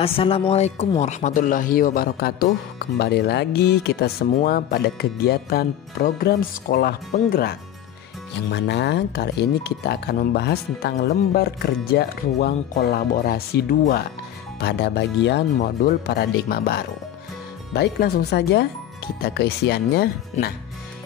Assalamualaikum warahmatullahi wabarakatuh. Kembali lagi kita semua pada kegiatan program sekolah penggerak, yang mana kali ini kita akan membahas tentang lembar kerja ruang kolaborasi 2 pada bagian modul paradigma baru. Baik, langsung saja kita ke isiannya. Nah,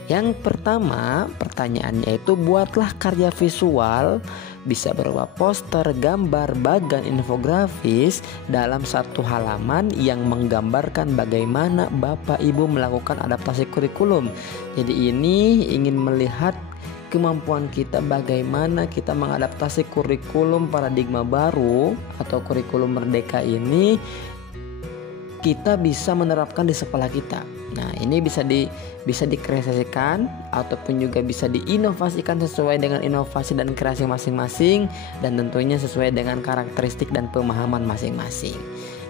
yang pertama pertanyaannya itu buatlah karya visual, bisa berupa poster, gambar, bagan infografis dalam satu halaman yang menggambarkan bagaimana Bapak Ibu melakukan adaptasi kurikulum. Jadi ini ingin melihat kemampuan kita bagaimana kita mengadaptasi kurikulum paradigma baru atau kurikulum merdeka ini kita bisa menerapkan di sekolah kita. Nah, ini bisa dikreasikan ataupun juga bisa diinovasikan sesuai dengan inovasi dan kreasi masing-masing, dan tentunya sesuai dengan karakteristik dan pemahaman masing-masing.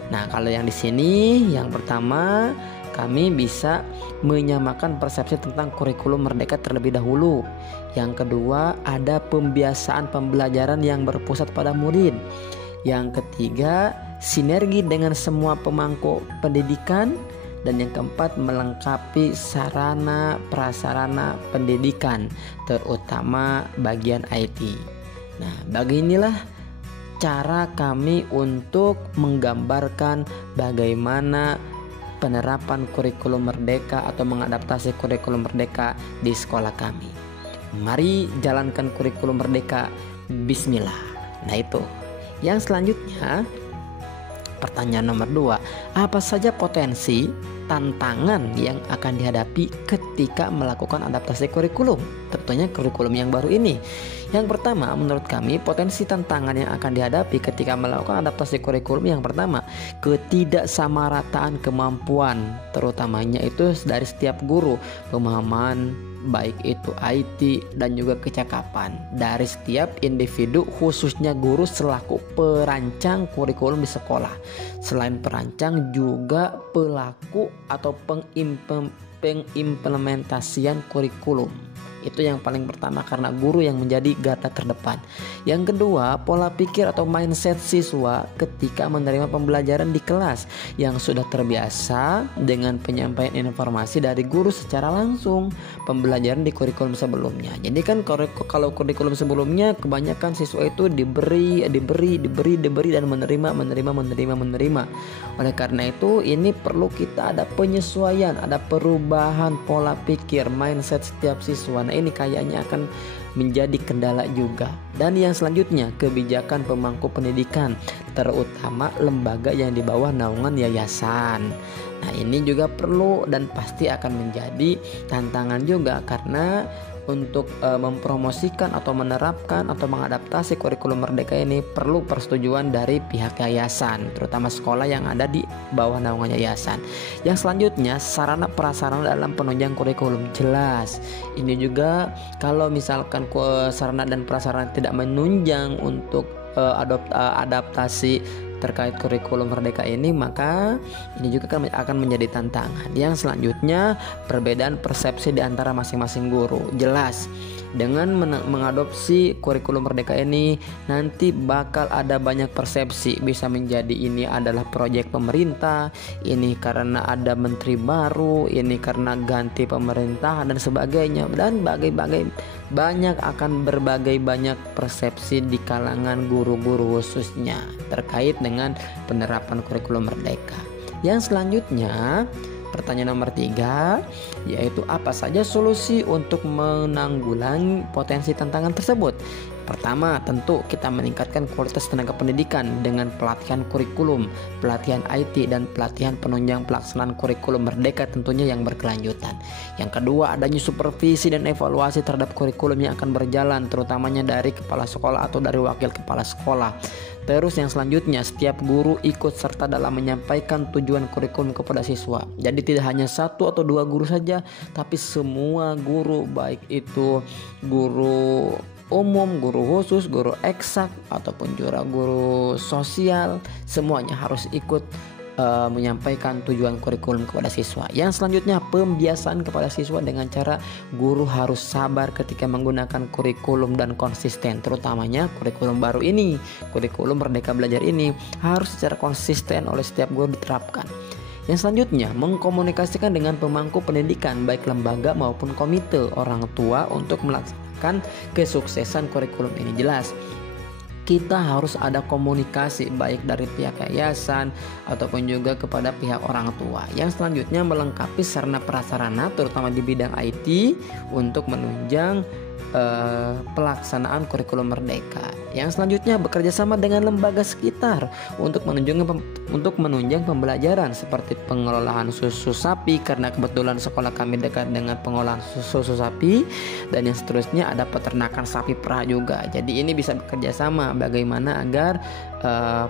Nah, kalau yang di sini yang pertama kami bisa menyamakan persepsi tentang kurikulum merdeka terlebih dahulu. Yang kedua, ada pembiasaan pembelajaran yang berpusat pada murid. Yang ketiga, sinergi dengan semua pemangku pendidikan. Dan yang keempat, melengkapi sarana prasarana pendidikan, terutama bagian IT. Nah, beginilah cara kami untuk menggambarkan bagaimana penerapan kurikulum merdeka atau mengadaptasi kurikulum merdeka di sekolah kami. Mari jalankan kurikulum merdeka. Bismillah. Nah, itu. Yang selanjutnya, pertanyaan nomor 2, apa saja potensi tantangan yang akan dihadapi ketika melakukan adaptasi kurikulum, tentunya kurikulum yang baru ini? Yang pertama, menurut kami potensi tantangan yang akan dihadapi ketika melakukan adaptasi kurikulum, yang pertama, ketidaksamarataan kemampuan, terutamanya itu dari setiap guru, pemahaman baik itu IT dan juga kecakapan dari setiap individu, khususnya guru selaku perancang kurikulum di sekolah. Selain perancang, juga pelaku atau pengimplementasian kurikulum. Itu yang paling pertama, karena guru yang menjadi garda terdepan. Yang kedua, pola pikir atau mindset siswa ketika menerima pembelajaran di kelas yang sudah terbiasa dengan penyampaian informasi dari guru secara langsung, pembelajaran di kurikulum sebelumnya. Jadi kan kalau kurikulum sebelumnya kebanyakan siswa itu diberi dan menerima. Oleh karena itu ini perlu kita ada penyesuaian, ada perubahan pola pikir, mindset setiap siswa. Nah, ini kayaknya akan menjadi kendala juga. Dan yang selanjutnya, kebijakan pemangku pendidikan, terutama lembaga yang di bawah naungan yayasan. Nah, ini juga perlu dan pasti akan menjadi tantangan juga, karena untuk mempromosikan atau menerapkan atau mengadaptasi kurikulum merdeka ini perlu persetujuan dari pihak yayasan, terutama sekolah yang ada di bawah naungan yayasan. Yang selanjutnya, sarana prasarana dalam penunjang kurikulum. Jelas ini juga kalau misalkan sarana dan prasarana tidak menunjang untuk adaptasi terkait kurikulum merdeka ini, maka ini juga akan menjadi tantangan. Yang selanjutnya, perbedaan persepsi di antara masing-masing guru. Jelas dengan mengadopsi kurikulum merdeka ini nanti bakal ada banyak persepsi, bisa menjadi ini adalah proyek pemerintah, ini karena ada menteri baru, ini karena ganti pemerintah dan sebagainya, dan berbagai banyak persepsi di kalangan guru-guru khususnya terkait dengan penerapan kurikulum merdeka. Yang selanjutnya, pertanyaan nomor 3, yaitu apa saja solusi untuk menanggulangi potensi tantangan tersebut? Pertama, tentu kita meningkatkan kualitas tenaga pendidikan dengan pelatihan kurikulum, pelatihan IT, dan pelatihan penunjang pelaksanaan kurikulum merdeka tentunya yang berkelanjutan. Yang kedua, adanya supervisi dan evaluasi terhadap kurikulum yang akan berjalan, terutamanya dari kepala sekolah atau dari wakil kepala sekolah. Terus yang selanjutnya, setiap guru ikut serta dalam menyampaikan tujuan kurikulum kepada siswa. Jadi tidak hanya 1 atau 2 guru saja, tapi semua guru, baik itu guru umum, guru khusus, guru eksak, ataupun juga guru sosial, semuanya harus ikut menyampaikan tujuan kurikulum kepada siswa. Yang selanjutnya, pembiasaan kepada siswa dengan cara guru harus sabar ketika menggunakan kurikulum dan konsisten, terutamanya kurikulum baru ini, kurikulum Merdeka Belajar ini harus secara konsisten oleh setiap guru diterapkan. Yang selanjutnya, mengkomunikasikan dengan pemangku pendidikan baik lembaga maupun komite orang tua untuk melaksanakan kesuksesan kurikulum ini. Jelas kita harus ada komunikasi baik dari pihak yayasan ataupun juga kepada pihak orang tua. Yang selanjutnya, melengkapi sarana prasarana terutama di bidang IT untuk menunjang pelaksanaan kurikulum merdeka. Yang selanjutnya, bekerja sama dengan lembaga sekitar untuk menunjang pembelajaran seperti pengelolaan susu sapi, karena kebetulan sekolah kami dekat dengan pengolahan susu sapi, dan yang seterusnya ada peternakan sapi perah juga. Jadi ini bisa bekerja sama bagaimana agar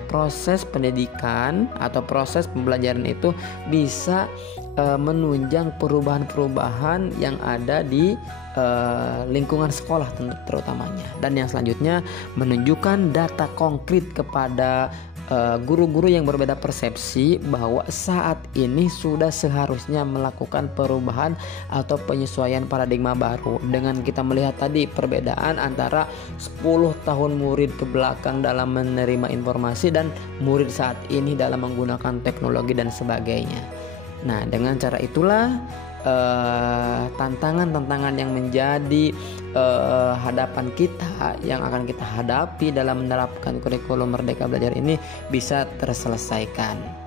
proses pendidikan atau proses pembelajaran itu bisa menunjang perubahan-perubahan yang ada di lingkungan sekolah terutamanya. Dan yang selanjutnya, menunjukkan data konkret kepada guru-guru yang berbeda persepsi bahwa saat ini sudah seharusnya melakukan perubahan atau penyesuaian paradigma baru. Dengan kita melihat tadi perbedaan antara 10 tahun murid ke belakang dalam menerima informasi dan murid saat ini dalam menggunakan teknologi dan sebagainya. Nah, dengan cara itulah tantangan-tantangan yang menjadi hadapan kita, yang akan kita hadapi dalam menerapkan kurikulum Merdeka Belajar ini bisa terselesaikan.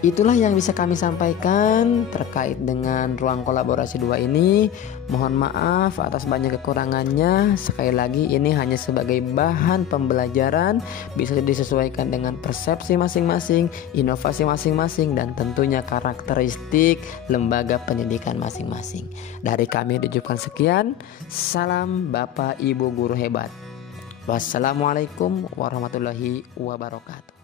Itulah yang bisa kami sampaikan terkait dengan ruang kolaborasi 2 ini. Mohon maaf atas banyak kekurangannya. Sekali lagi, ini hanya sebagai bahan pembelajaran, bisa disesuaikan dengan persepsi masing-masing, inovasi masing-masing, dan tentunya karakteristik lembaga pendidikan masing-masing. Dari kami diucapkan sekian. Salam Bapak Ibu guru hebat. Wassalamualaikum warahmatullahi wabarakatuh.